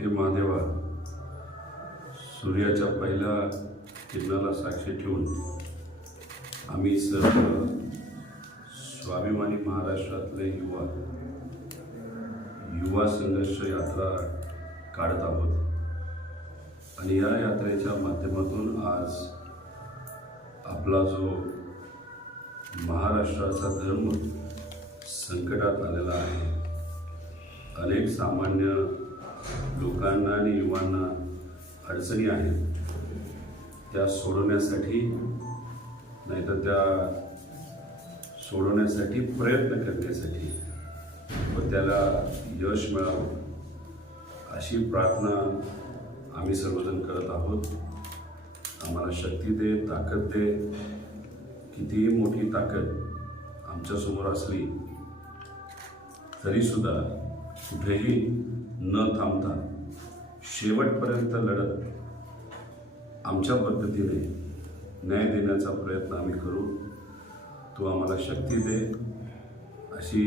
हे महादेवा सूर्याच्या पहिल्या किरणाला साक्षी ठेवून आम्ही सर्व स्वाभिमानी महाराष्ट्रातले युवा युवा संघर्ष यात्रा काढत आहोत. आणि या यात्रेच्या माध्यमातून आज आपला जो महाराष्ट्राचा धर्म संकटात आलेला आहे अनेक सामान्य लोकांना आणि युवांना अडचणी आहेत त्या सोडवण्यासाठी नाहीतर त्या सोडवण्यासाठी प्रयत्न करण्यासाठी व त्याला यश मिळावं अशी प्रार्थना आम्ही सर्वजण करत आहोत. आम्हाला शक्ती दे ताकद दे. कितीही मोठी ताकद आमच्यासमोर असली तरीसुद्धा कुठेही न थांबता शेवटपर्यंत लढत आमच्या पद्धतीने न्याय देण्याचा प्रयत्न आम्ही करू. तू आम्हाला शक्ती दे अशी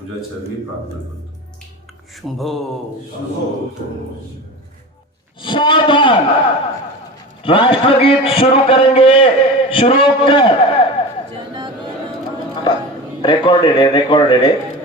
तुझ्या चरणी प्रार्थना करतो. शंभो. सावधान. राष्ट्रगीत शुरू करेंगे. शुरू कर. रिकॉर्डेड है रिकॉर्डेड है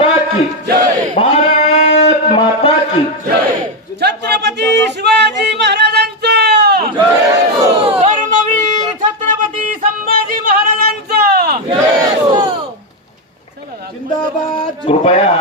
की भारत माता की छत्रपती शिवाजी महाराजांचं. धर्मवीर छत्रपती संभाजी महाराजांचं. कृपया